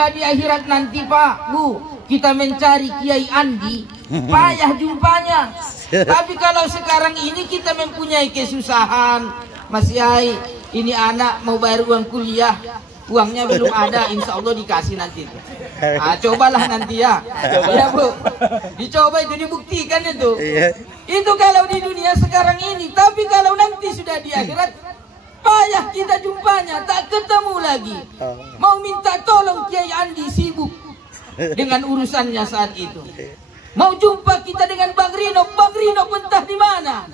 sudah di akhirat nanti Pak, Bu, kita mencari Kiai Andi, payah jumpanya. Tapi kalau sekarang ini kita mempunyai kesusahan, Mas Yai, ini anak mau bayar uang kuliah, uangnya belum ada, insya Allah dikasih nanti. Cobalah nanti ya. Ya Bu, dicoba itu, dibuktikan itu. Itu kalau di dunia sekarang ini. Tapi kalau nanti sudah di akhirat, payah kita jumpanya, tak ketemu lagi. Mau minta tolong Kiai Andi sibuk dengan urusannya saat itu. Mau jumpa kita dengan Bang Rino entah di mana.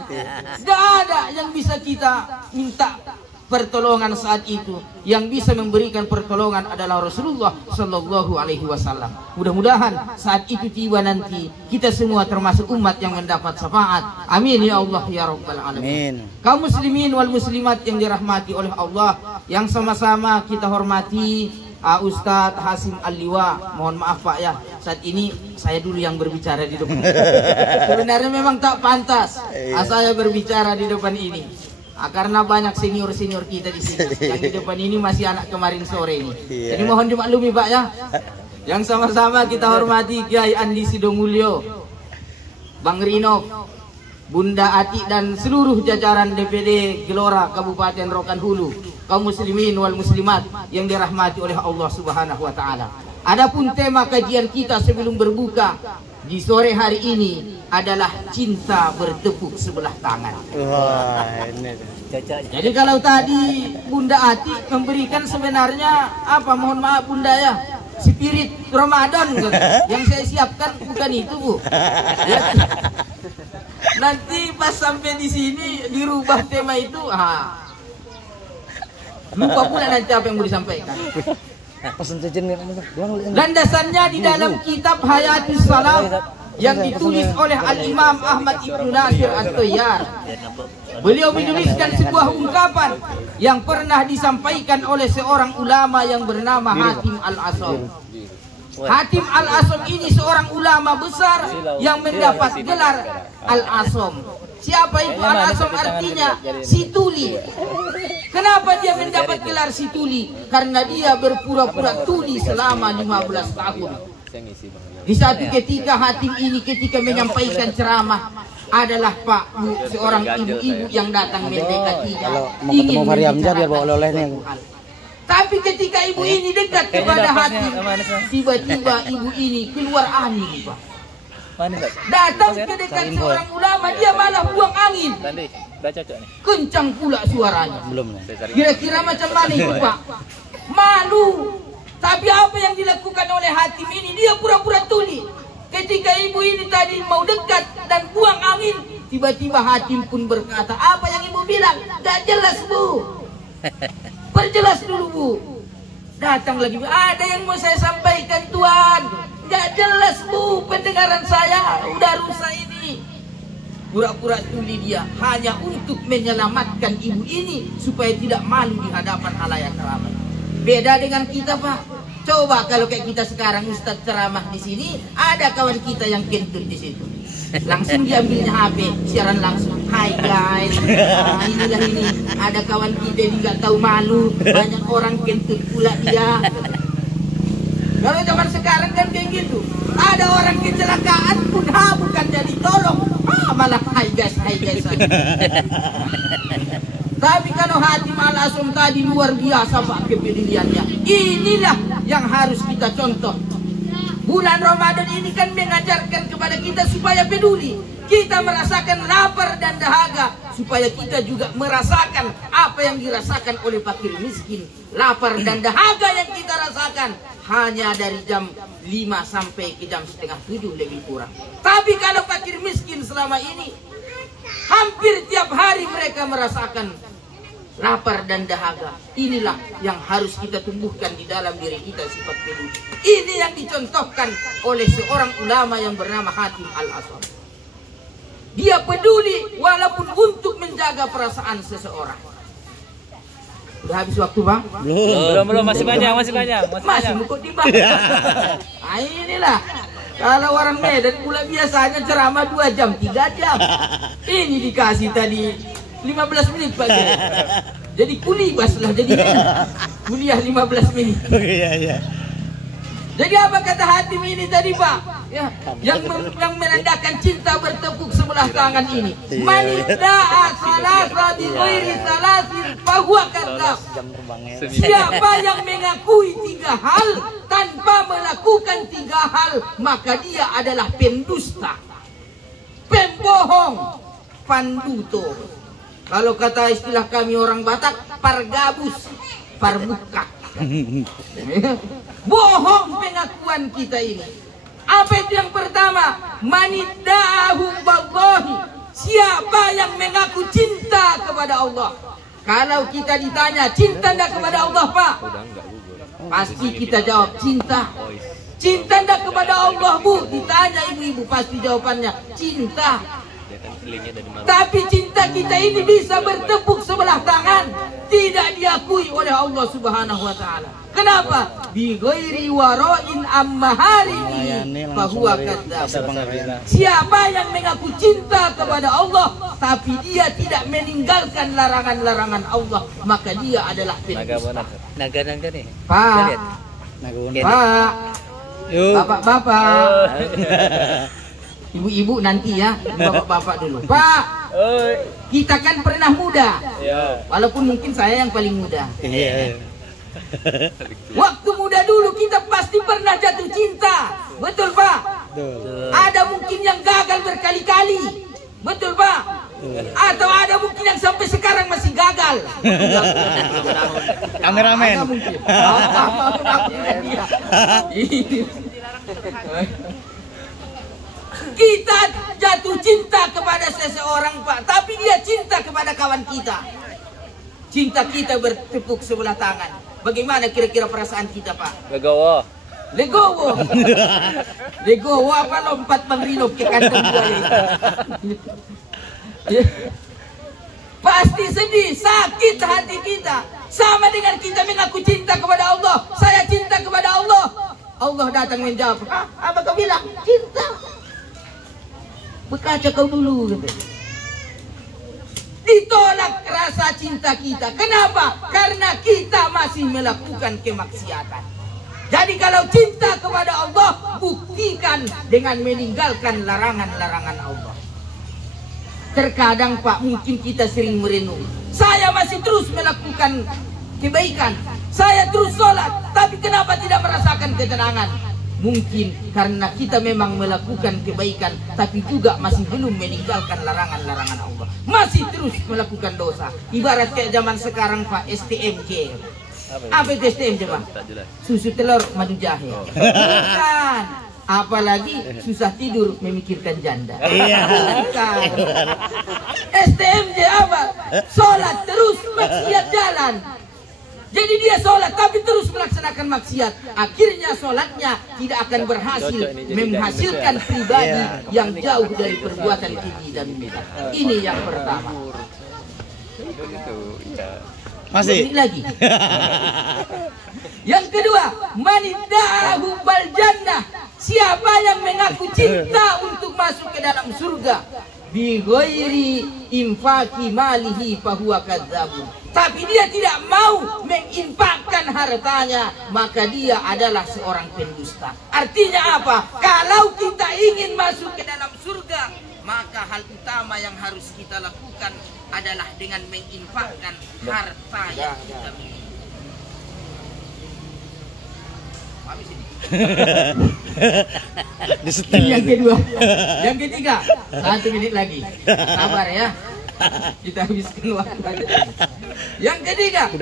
Tidak ada yang bisa kita minta pertolongan saat itu. Yang bisa memberikan pertolongan adalah Rasulullah Shallallahu Alaihi Wasallam. Mudah-mudahan saat itu tiba nanti kita semua termasuk umat yang mendapat syafaat. Amin ya Allah ya Rabbal Alamin. Kaum muslimin wal muslimat yang dirahmati oleh Allah, yang sama-sama kita hormati Ustadz Hasim Al-Liwa. Mohon maaf Pak ya, saat ini saya dulu yang berbicara di depan. Sebenarnya memang tak pantas saya berbicara di depan ini. Karena banyak senior-senior kita di sini. Yang di depan ini masih anak kemarin sore ini. Jadi mohon dimaklumi Pak ya. Yang sama-sama kita hormati Kiai Andi Sidomulyo, Bang Rino, Bunda Ati dan seluruh jajaran DPD Gelora Kabupaten Rokan Hulu, kaum muslimin wal muslimat yang dirahmati oleh Allah Subhanahu wa taala. Adapun tema kajian kita sebelum berbuka di sore hari ini adalah cinta bertepuk sebelah tangan. Jadi kalau tadi Bunda Ati memberikan sebenarnya apa, mohon maaf Bunda ya, spirit Ramadan yang saya siapkan bukan itu Bu. Ya. Nanti pas sampai di sini dirubah tema itu, lupa pula nanti apa yang mau disampaikan. Landasannya di dalam kitab Hayatus Salaf yang ditulis oleh Al-Imam Ahmad Ibn Nasir At-Tayyar. Beliau menuliskan sebuah ungkapan yang pernah disampaikan oleh seorang ulama yang bernama Hatim Al-Asam. Hatim Al-Asam ini seorang ulama besar yang mendapat gelar Al-Asam. Siapa itu Al-Asam? Artinya si tuli. Kenapa dia mendapat gelar si tuli? Karena dia berpura-pura tuli selama 15 tahun. Di satu ketika Hatim ini ketika menyampaikan ceramah adalah Pak Bu, seorang ibu-ibu yang datang mendekatinya ingin membicarakan sesuatu hal. Tapi ketika ibu ini dekat kepada Hatim, tiba-tiba ibu ini keluar angin Pak. Datang ke dekat seorang ulama, dia malah buang angin. Kencang pula suaranya. Kira-kira macam mana itu Pak? Malu. Tapi apa yang dilakukan oleh Hatim ini? Dia pura-pura tuli. Ketika ibu ini tadi mau dekat dan buang angin, tiba-tiba Hatim pun berkata, apa yang ibu bilang? Gak jelas Bu. Perjelas dulu Bu. Datang lagi, ada yang mau saya sampaikan Tuan. Gak jelas Bu, pendengaran saya udah rusak ini. Pura-pura tuli dia hanya untuk menyelamatkan ibu ini supaya tidak malu di hadapan halayak ramai. Beda dengan kita Pak. Coba kalau kayak kita sekarang Ustadz ceramah di sini, ada kawan kita yang kentut di situ. Langsung diambilnya HP, siaran langsung. Hai guys, inilah ini. Ada kawan kita yang nggak tahu malu, banyak orang kentut pula dia. Kalau zaman sekarang kan kayak gitu. Ada orang kecelakaan pun bukannya ditolong, malah hai guys saja. Tapi kalau Hatim Al-Asam tadi luar biasa Pak kepeduliannya. Inilah yang harus kita contoh. Bulan Ramadan ini kan mengajarkan kepada kita supaya peduli. Kita merasakan lapar dan dahaga, supaya kita juga merasakan apa yang dirasakan oleh fakir miskin. Lapar dan dahaga yang kita rasakan hanya dari jam 5 sampai ke jam setengah 7 lebih kurang. Tapi kalau fakir miskin selama ini, hampir tiap hari mereka merasakan lapar dan dahaga. Inilah yang harus kita tumbuhkan di dalam diri kita, sifat peduli. Ini yang dicontohkan oleh seorang ulama yang bernama Hatim Al-Asam. Dia peduli walaupun untuk menjaga perasaan seseorang. Udah habis waktu Bang? Belum, masih banyak. Masih mukut di bawah. Nah, inilah. Kalau orang Medan pula biasanya ceramah 2 jam, 3 jam. Ini dikasih tadi 15 menit Pak. Jadi kulibas lah, jadi kuliah 15 menit. Iya. Jadi apa kata hatim ini tadi Pak? Ya, yang menandakan cinta bertepuk sebelah tangan ini. Manidda'a salasa bi ghairi salasin fahuwa kadzdzab. Siapa yang mengakui 3 hal tanpa melakukan 3 hal, maka dia adalah pendusta, pembohong, panduto. Kalau kata istilah kami orang Batak, pargabus, parbukak. Bohong pengakuan kita ini. Apa itu yang pertama? Manidda'ahu ballahi. Siapa yang mengaku cinta kepada Allah? Kalau kita ditanya cinta enggak kepada Allah Pak? Pasti kita jawab cinta. Cinta enggak kepada Allah Bu? Ditanya ibu-ibu pasti jawabannya cinta. Tapi cinta kita ini bisa bertepuk sebelah tangan, tidak diakui oleh Allah Subhanahu wa taala. Kenapa? Bi ghairi wara'in ammaharimi fahuwa kadzdzab. Siapa yang mengaku cinta kepada Allah tapi dia tidak meninggalkan larangan-larangan Allah, maka dia adalah pendusta. Naga-naga nih. Pak. Pak. Bapak-bapak. Ibu-ibu nanti ya, bapak-bapak dulu. Pak, kita kan pernah muda, walaupun mungkin saya yang paling muda. Waktu muda dulu kita pasti pernah jatuh cinta, betul Pak? Betul. Ada mungkin yang gagal berkali-kali, betul Pak? Atau ada mungkin yang sampai sekarang masih gagal. Kameramen. Ada mungkin. Kita jatuh cinta kepada seseorang Pak, tapi dia cinta kepada kawan kita. Cinta kita bertepuk sebelah tangan. Bagaimana kira-kira perasaan kita Pak? Legowo. Legowo. Legowo apa lompat Bang Rino ke kandang buaya. Pasti sedih, sakit hati kita. Sama dengan kita mengaku cinta kepada Allah. Saya cinta kepada Allah. Allah datang menjawab, apa kau bilang? Cinta. Berkaca kau dulu gitu. Ditolak rasa cinta kita. Kenapa? Karena kita masih melakukan kemaksiatan. Jadi kalau cinta kepada Allah, buktikan dengan meninggalkan larangan-larangan Allah. Terkadang Pak, mungkin kita sering merenung, saya masih terus melakukan kebaikan, saya terus sholat, tapi kenapa tidak merasakan ketenangan? Mungkin karena kita memang melakukan kebaikan, tapi juga masih belum meninggalkan larangan-larangan Allah. Masih terus melakukan dosa. Ibarat kayak zaman sekarang Pak, STMJ. Apa itu STMJ Pak? Susu telur madu jahe. Bukan. Apalagi susah tidur memikirkan janda. Bukan. STMJ apa? Sholat terus, maksiat jalan. Jadi dia sholat tapi terus melaksanakan maksiat. Akhirnya sholatnya tidak akan berhasil menghasilkan pribadi yang jauh dari perbuatan keji dan bid'ah. Ini yang pertama. Masih lagi. Yang kedua, manidda'ahu bal jannah. Siapa yang mengaku cinta untuk masuk ke dalam surga bi ghairi infaqi malihi fahuwa kadzdzabun. Tapi dia tidak mau menginfakkan hartanya, maka dia adalah seorang pendusta. Artinya apa? Kalau kita ingin masuk ke dalam surga, maka hal utama yang harus kita lakukan adalah dengan menginfakkan harta yang kita miliki. Habis ini. Yang kedua, yang ketiga, 1 menit lagi. Sabar ya. Kita habiskan waktu. Yang ketiga,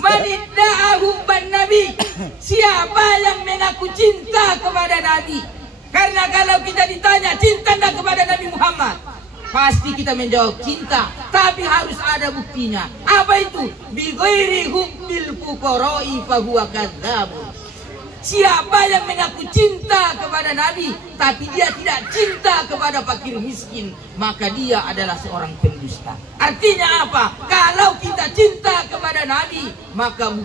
manidda'ahu ban nabi. Siapa yang mengaku cinta kepada Nabi? Karena kalau kita ditanya cinta enggak kepada Nabi Muhammad, pasti kita menjawab cinta, tapi harus ada buktinya. Apa itu? Bi ghairi hubbil fuqara'i fahuwa kadzdzabun. Siapa yang mengaku cinta kepada Nabi tapi dia tidak cinta kepada fakir miskin, maka dia adalah seorang pendusta. Artinya apa? Kalau kita cinta kepada Nabi, maka